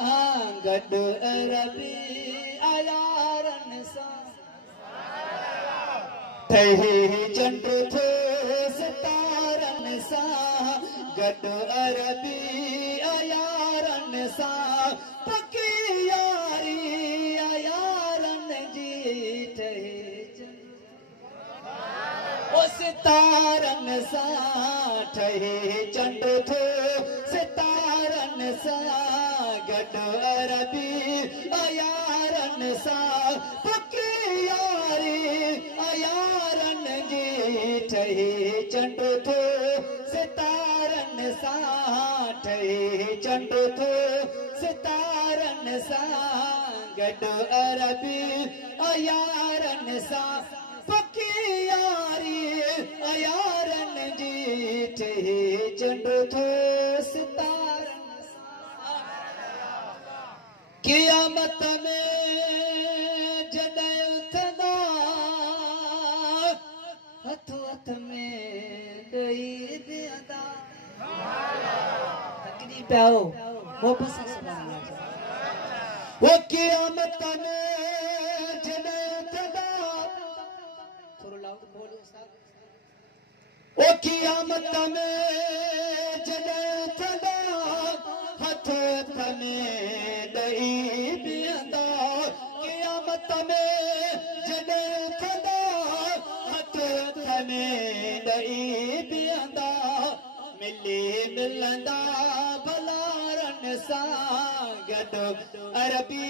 गॾु अरबी अयारन सां ठही चंड थो सितारन सां गॾु अरबी अयारन सां पकी यारी अयारन जी ठही ओ सितारन सां ठही चंड थो सितारन सां गॾु अरबी अयारन सां पकी यारी अयारन जी ठही चंड थो सितारन सां ठही चंड थो सितारन सां गॾु अरबी अयारन सां पकी यारी अयारन जी ठही चंड थो सितारन क़यामत में जॾहिं उथंदा हथ हथ में ॾेई बीहंदा तकड़ी पियो वो बस सुभान अल्लाह वो क़यामत में जॾहिं उथंदा थोरो लाउड बोलो उस्ताद वो क़यामत में जॾहिं उथंदा हथ हथ में ॾेई बीहंदा क़यामत में जॾहिं उथंदा हथ हथ में ॾेई बीहंदा मिली मिलंदा भलारन सां गॾु अरबी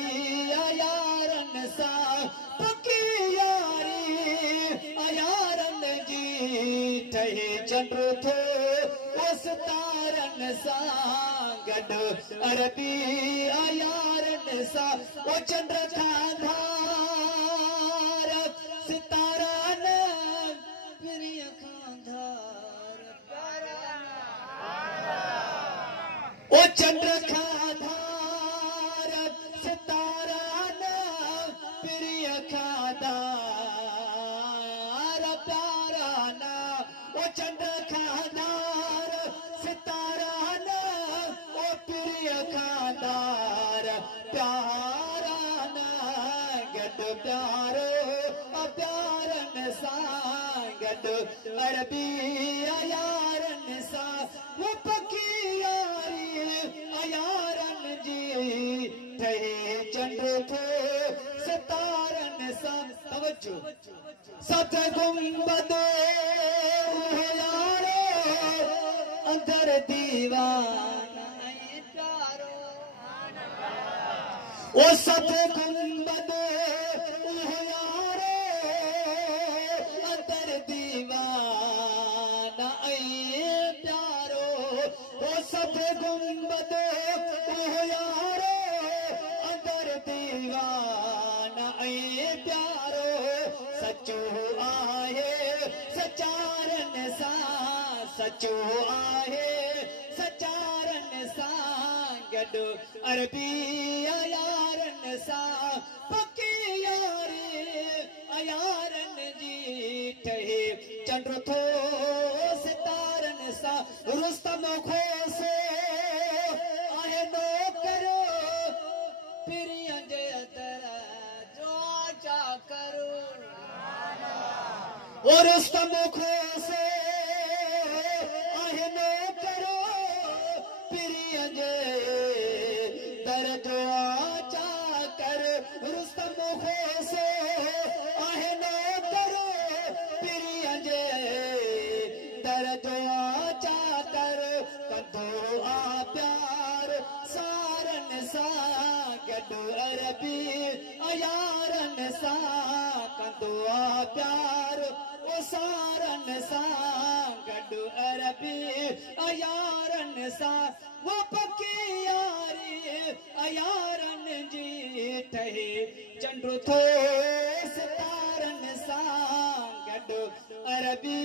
अयारन सां पकी यारी अयारन जी ठही चंड थो सितारन सां गॾु अरबी अयारन सां ओ चंड खां धार सितारा न पिरीअ खां धार ओ चंड खां धार सितारा न पिरीअ खां धार प्यारा न ओ चंड खां धार सितारा न ओ पिरीअ खां धार प्यारा न गॾु प्यारो प्यारन सां गॾु अरबी अयारन सां वो पकी यारी अयारन जी ठही चंड थो सितारन सां तवज्जो सत गुंबद यारो अंदर दीवाना ऐं प्यारो ओ सत गुंबद यारो अंदर दीवाना ऐं प्यारो ओ सत गुंबद यारो अंदर दीवाना ऐं प्यारो सचो आहे सचारन सां सचो आहे सचारन सां गॾु अरबी अयारन सां पकी यारी अयारन जी ठही चंड थो सितारन सां रुस्तम खोसे आहे नौकर पिरीअ जे दर जो चा करो ओ रुस्तम खोसे आहे नौकर पिरीअ जे दर जो चा कर रुस्तम खोसे आहे नौकर पिरीअ जे दर जो चा कर कंदो आ प्यार सारन सां गॾु अरबी अयारन सां कंदो आ प्यार ओ सारन सां गॾु अरबी अयारन सां वो पकी यारी अयारन जी ठही चंड थो सितारन सां गॾु अरबी